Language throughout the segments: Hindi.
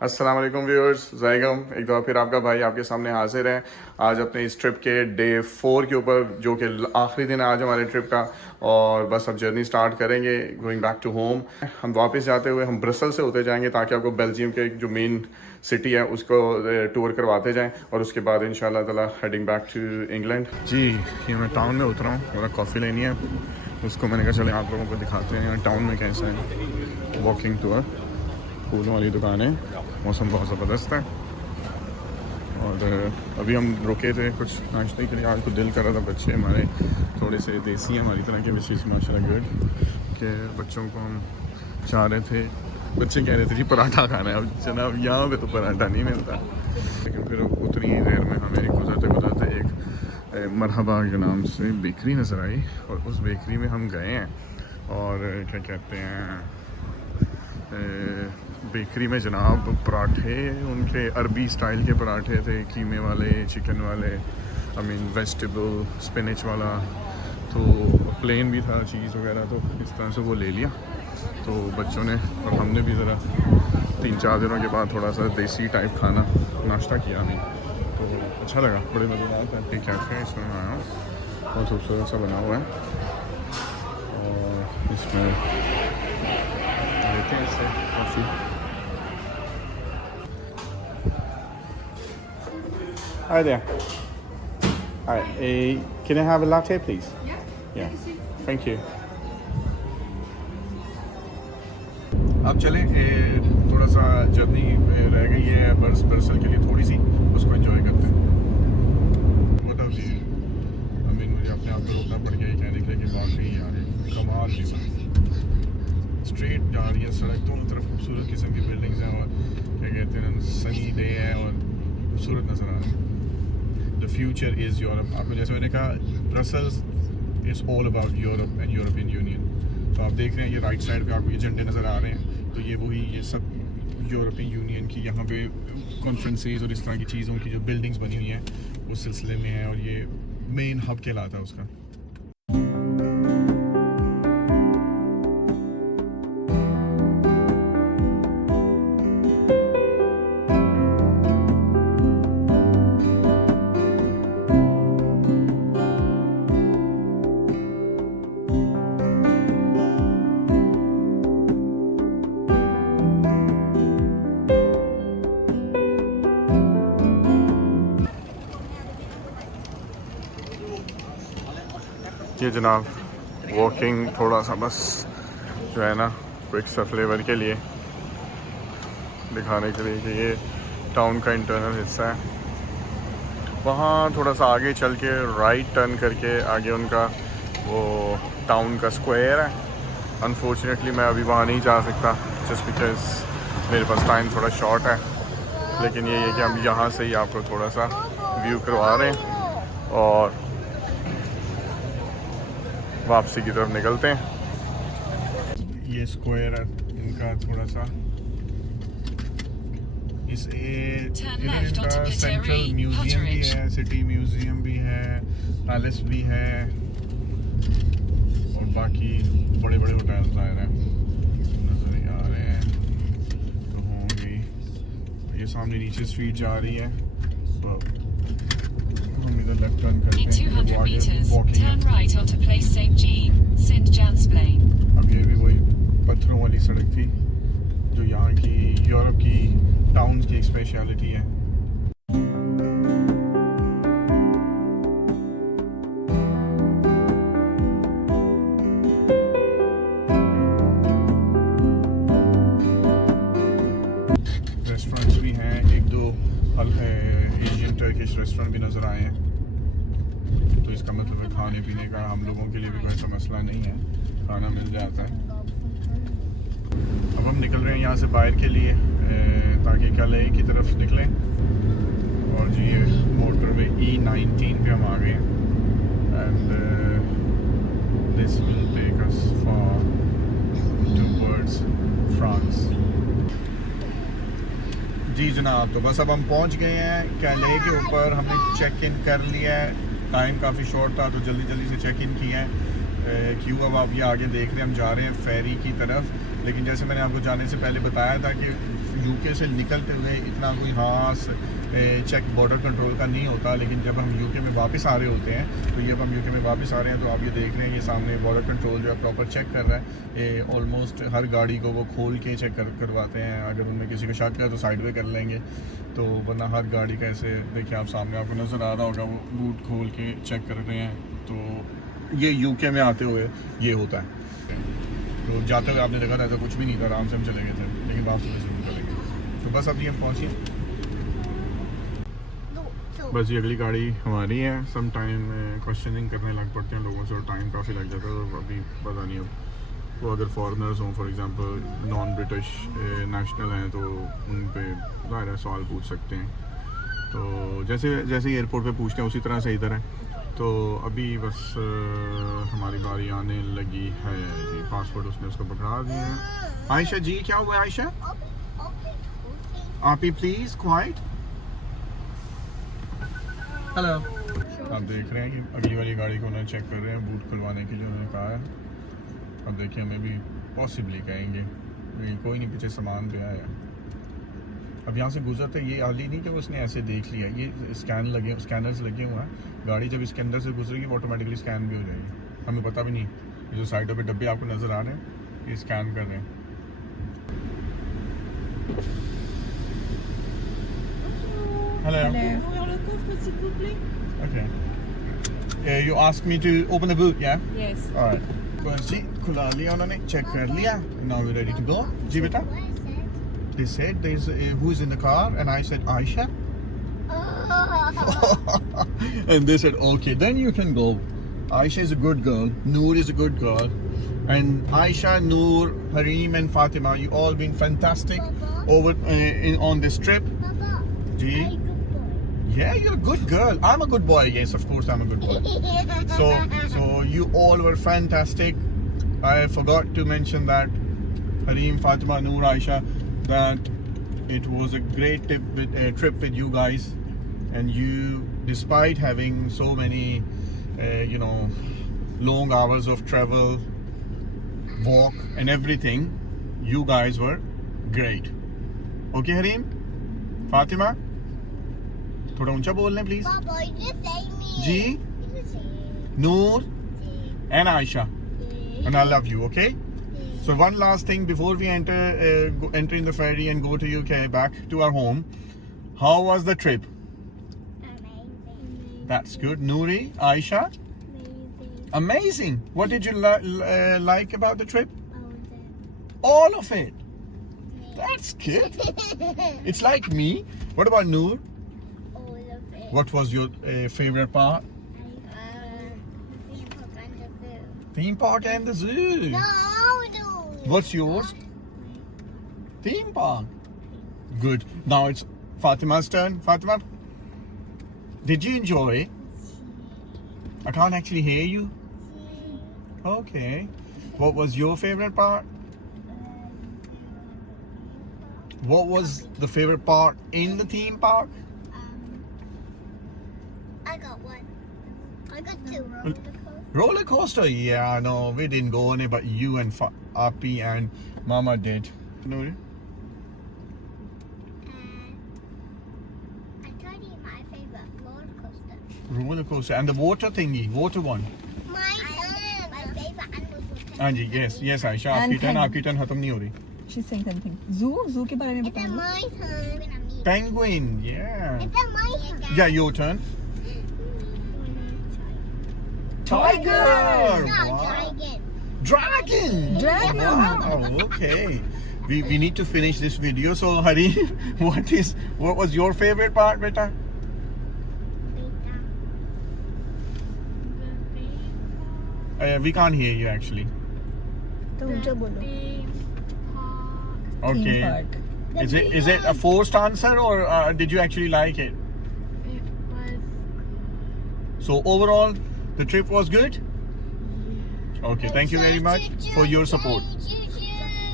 अस्सलाम वालेकुम व्यूअर्स, ज़ैगम एक दफ़ा फिर आपका भाई आपके सामने हाजिर है। आज अपने इस ट्रिप के डे 4 के ऊपर, जो कि आखिरी दिन है आज हमारे ट्रिप का, और बस अब जर्नी स्टार्ट करेंगे गोइंग बैक टू होम। हम वापस जाते हुए हम ब्रसल से होते जाएंगे ताकि आपको बेल्जियम के जो मेन सिटी है उसको टूर करवाते जाएं, और उसके बाद इंशाल्लाह ताला हेडिंग बैक टू इंग्लैंड। जी, ये मैं टाउन में उतरा हूँ, मेरा कॉफ़ी लेनी है, उसको मैंने कहा चले आप लोगों को दिखाते हैं यहाँ टाउन में कैसा है। वॉकिंग टूर, फूलों वाली दुकान है, मौसम बहुत ज़बरदस्त है। और अभी हम रुके थे कुछ नाश्ते के लिए, आज तो दिल कर रहा था, बच्चे हमारे थोड़े से देसी हैं हमारी तरह के, विच इज़ माशाल्लाह गुड, कि बच्चों को हम चाह रहे थे, बच्चे कह रहे थे जी पराठा खाना है। अब जनाब यहाँ पे तो पराठा नहीं मिलता, लेकिन फिर उतनी ही देर में हमें गुजरते गुजरते एक मरहबा के नाम से बेकरी नज़र आई, और उस बेकरी में हम गए हैं। और क्या कहते हैं, बेकरी में जनाब पराठे, उनके अरबी स्टाइल के पराठे थे, कीमे वाले, चिकन वाले, आई मीन वेजिटेबल स्पिनच वाला, तो प्लेन भी था चीज़ वगैरह, तो इस तरह से वो ले लिया। तो बच्चों ने और हमने भी ज़रा 3-4 दिनों के बाद थोड़ा सा देसी टाइप खाना नाश्ता किया हमें, तो अच्छा लगा, बड़े मज़ेदार था। ठीक है, इसमें मैं आया हूँ, बहुत खूबसूरत सा बना हुआ है, और इसमें लेते हैं इससे coffee. Hi there. Hi. Can I have a latte, please? Yeah. Thank you. अब चलें, थोड़ा सा जर्नी रह गई है ब्रसल के लिए थोड़ी सी, उसको एंजॉय करते हैं। मतलब जी, आई मीन मुझे अपने आप को रोकना पड़ गया कहने के लिए कि वाकई यार कमाल की स्ट्रेट जा रही है सड़क, दोनों तरफ खूबसूरत किस्म की बिल्डिंग्स हैं, और क्या कहते हैं सनी डे है और खूबसूरत नज़र आ रहा है। The future is Europe. आपको जैसे मैंने कहा, Brussels is all about Europe and European union. तो आप देख रहे हैं ये राइट साइड पे आपको ये झंडे नज़र आ रहे हैं, तो ये वही, ये सब यूरोपियन यूनियन की यहाँ पे कॉन्फ्रेंसेस और इस तरह की चीज़ों की जो बिल्डिंग्स बनी हुई हैं उस सिलसिले में है, और ये मेन हब कहलाता है उसका। ये जनाब वॉकिंग थोड़ा सा बस जो है ना क्विक सा फ्लेवर के लिए दिखाने के लिए कि ये टाउन का इंटरनल हिस्सा है। वहाँ थोड़ा सा आगे चल के राइट टर्न करके आगे उनका वो टाउन का स्क्वायर है। अनफॉर्चुनेटली मैं अभी वहाँ नहीं जा सकता, जस्ट बिकॉज मेरे पास टाइम थोड़ा शॉर्ट है, लेकिन ये है कि हम यहाँ से ही आपको थोड़ा सा व्यू करवा रहे हैं और वापसी की तरफ निकलते हैं। ये स्क्वायर है इनका थोड़ा सा, इस इनका सेंट्रल म्यूजियम भी है, सिटी म्यूजियम भी है, पैलेस भी है, और बाकी बड़े बड़े होटल्स आए हैं नजर आ रहे हैं, तो होंगे। ये सामने नीचे स्ट्रीट जा रही है, तो हम इधर लेफ्ट टर्न करते हैं, वो आगे वॉकिंग है। अब ये भी वही पत्थरों वाली सड़क थी जो यहाँ की यूरोप की टाउन्स की एक स्पेशलिटी है। रेस्टोरेंट्स भी हैं, एक दो एशियन टर्किश रेस्टोरेंट भी नज़र आए हैं, तो इसका मतलब है खाने पीने का हम लोगों के लिए भी कोई ऐसा मसला नहीं है, खाना मिल जाता है। अब हम निकल रहे हैं यहाँ से बाहर के लिए ताकि कल की तरफ निकलें, और जी ये मोटरवे E19 पे हम आ गए हैं, and this will take us for towards France. जी जनाब, तो बस अब हम पहुँच गए हैं कैले के ऊपर, हमने चेक इन कर लिया है, टाइम काफ़ी शॉर्ट था तो जल्दी जल्दी से चेक इन किया है। क्यों अब आप ये आगे देख रहे हैं, हम जा रहे हैं फेरी की तरफ, लेकिन जैसे मैंने आपको जाने से पहले बताया था कि यूके से निकलते हुए इतना कोई खास चेक बॉर्डर कंट्रोल का नहीं होता, लेकिन जब हम यूके में वापस आ रहे होते हैं तो ये अब हम यूके में वापस आ रहे हैं तो आप ये देख रहे हैं ये सामने बॉर्डर कंट्रोल जो है प्रॉपर चेक कर रहा है। ये ऑलमोस्ट हर गाड़ी को वो खोल के चेक करवाते हैं, अगर उनमें किसी को शक है तो साइड पे कर लेंगे, तो वरना हर गाड़ी का ऐसे देखिए आप सामने आपको नज़र आ रहा होगा वो बूट खोल के चेक कर रहे हैं। तो ये यूके में आते हुए ये होता है। तो जाते हुए आपने देखा था ऐसा कुछ भी नहीं था, आराम से हम चले गए थे, लेकिन वापस से शुरू करेंगे। तो बस अभी हम पहुँचे, बस ये अगली गाड़ी हमारी है। सम टाइम क्वेश्चनिंग करने लग पड़ते हैं लोगों से और टाइम काफ़ी लग जाता है, तो अभी पता नहीं अब वो अगर फॉरेनर्स हों, for example non British national हैं, तो उन पे ज़ाहिर सवाल पूछ सकते हैं। तो जैसे जैसे एयरपोर्ट पे पूछते हैं उसी तरह से इधर है। तो अभी बस हमारी बारी आने लगी है जी। पासपोर्ट उसने उसको पकड़ा दिया है। आयशा जी क्या हुआ है आयशा? आप ही प्लीज़ क्वाइट। हेलो। आप देख रहे हैं कि अगली वाली गाड़ी को उन्होंने चेक कर रहे हैं बूट खुलवाने के लिए, उन्होंने कहा है। अब देखिए हमें भी पॉसिबली कहेंगे, कोई नहीं पीछे सामान पे आया। अब यहाँ से गुजरते ये हाली नहीं कि उसने ऐसे देख लिया, ये स्कैनर्स लगे हुए हैं। गाड़ी जब इसके अंदर से गुजरेगी वो ऑटोमेटिकली स्कैन भी हो जाएगी, हमें पता भी नहीं। ये जो साइडों पे डब्बे आपको नज़र आ रहे हैं ये स्कैन कर रहे हैं। Hello. Okay. You asked me to open the boot, yeah? Yes. All right. बस जी खुला लिया उन्होंने, चेक कर लिया. Now we're ready to go. जी बेटा. They said there's who's in the car, and I said Aisha. And they said okay, then you can go. Aisha is a good girl. Noor is a good girl. And Aisha, Noor, Hareem, and Fatima, you all been fantastic over on this trip. Ji. Yeah, you're a good girl. I'm a good boy. Yes, of course I'm a good boy. So you all were fantastic. I forgot to mention that Hareem, Fatima, Noor, Aisha, that it was a great trip with you guys, and you, despite having so many, long hours of travel, walk, and everything, you guys were great. Okay, Hareem, Fatima. थोड़ा ऊंचा बोल लें प्लीज। जी, Noor and Aisha, and I love you. Okay. So one last thing before we enter in the ferry and go to UK back to our home. How was the trip? Amazing. That's good. Noori, Aisha, amazing. What did you like about the trip? All of it. That's good. It's like me. What about Noor? What was your favorite part? Theme park and the zoo. No. What's yours? Theme park. Good. Now it's Fatima's turn. Fatima, did you enjoy? I can't actually hear you. Okay. What was your favorite part? What was the favorite part in the theme park? I got one. I got two. Roller coaster? Yeah, no, we didn't go on it, but you and Api and Mama did. Noori? I tried to eat my favorite roller coaster. Roller coaster and the water thingy, water one. My favorite animal was हाँ जी, yes, Aisha, आपकी टर्न खत्म नहीं हो रही. She's saying something. Zoo के बारे में It's बताओ. my turn. Penguin, yeah. It's my turn. Yeah, your turn. Tiger. No, Wow. dragon. Dragon. Wow, okay. We need to finish this video. So Hari, what was your favorite part, beta? We can't hear you actually. तो ऊंचा बोलो. Okay. Theme park. Is it a forced answer or did you actually like it? It was. So overall, the trip was good. Okay, thank you very much for your support.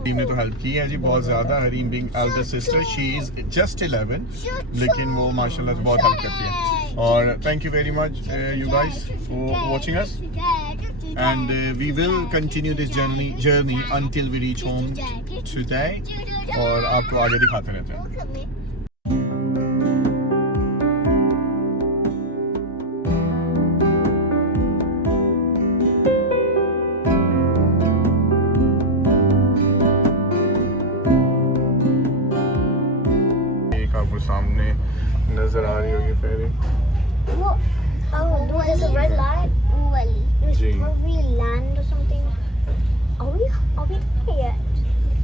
Hareem ने तो हेल्प की है जी बहुत ज़्यादा. Hareem being elder sister, she is just 11, लेकिन वो माशाल्लाह से बहुत हेल्प करती है. और thank you very much you guys for watching us, and we will continue this journey until we reach home today. और आपको आगे दिखाते रहते हैं. Look at me. एक आपको सामने नजर आ रही होगी फेरी. What? Oh, no, there's a red light. Well, there's Gee. probably land or something. Are we there yet?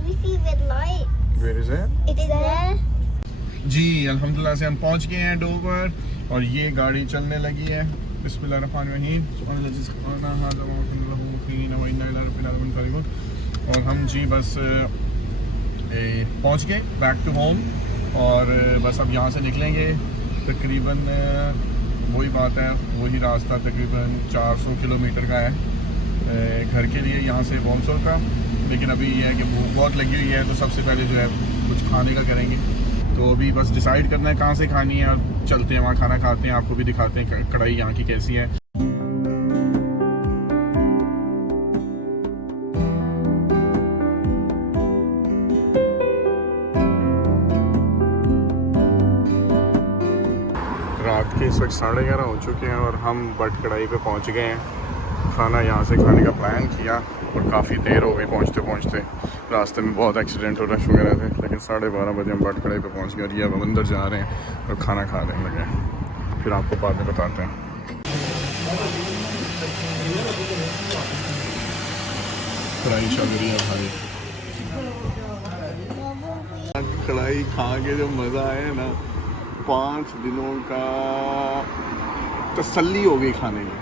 We see red light. Where is it? It's there. जी अल्हम्दुलिल्लाह से हम पहुंच गए हैं डोवर और ये गाड़ी चलने लगी है. बिस्मिल्लाहिर्रहमानिर्रहीम. और हम जी बस पहुंच गए बैक टू होम और बस अब यहाँ से निकलेंगे. तकरीबन वही बात है, वही रास्ता तकरीबन 400 किलोमीटर का है घर के लिए यहाँ से बोमसोल का. लेकिन अभी ये है कि भूख बहुत लगी हुई है तो सबसे पहले जो है कुछ खाने का करेंगे. तो अभी बस डिसाइड करना है कहाँ से खानी है और चलते हैं वहाँ खाना खाते हैं. आपको भी दिखाते हैं कढ़ाई यहाँ की कैसी है. रात के इस वक्त 11:30 हो चुके हैं और हम बट कढ़ाई पे पहुँच गए हैं. खाना यहाँ से खाने का प्लान किया और काफ़ी देर हो गई पहुँचते पहुँचते. रास्ते में बहुत एक्सीडेंट और रश वगैरह थे लेकिन 12:30 बजे हम बट कढ़ाई पे पहुँच गए और ये अब अंदर जा रहे हैं और खाना खाने लगे हैं. फिर आपको बाद में बताते हैं. कढ़ाई चल रही है भाई. कढ़ाई खा के जो मज़ा आया ना, 5 दिनों का तसल्ली हो गई खाने में.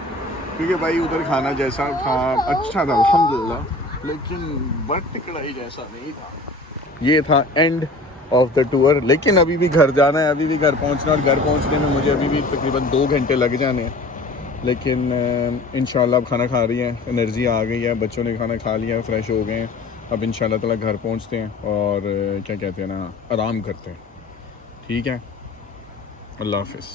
क्योंकि भाई उधर खाना जैसा था अच्छा था अल्हम्दुलिल्लाह, लेकिन बट कढ़ाई जैसा नहीं था. ये था एंड ऑफ द टूर. लेकिन अभी भी घर जाना है, अभी भी घर पहुंचना और घर पहुंचने में मुझे अभी भी तकरीबन 2 घंटे लग जाने हैं. लेकिन इंशाल्लाह अब खाना खा रही है, एनर्जी आ गई है, बच्चों ने खाना खा लिया, फ्रेश हो गए हैं. अब इंशाल्लाह ताला घर पहुंचते हैं और क्या कहते हैं ना, आराम करते हैं. ठीक है, अल्लाह हाफिज़.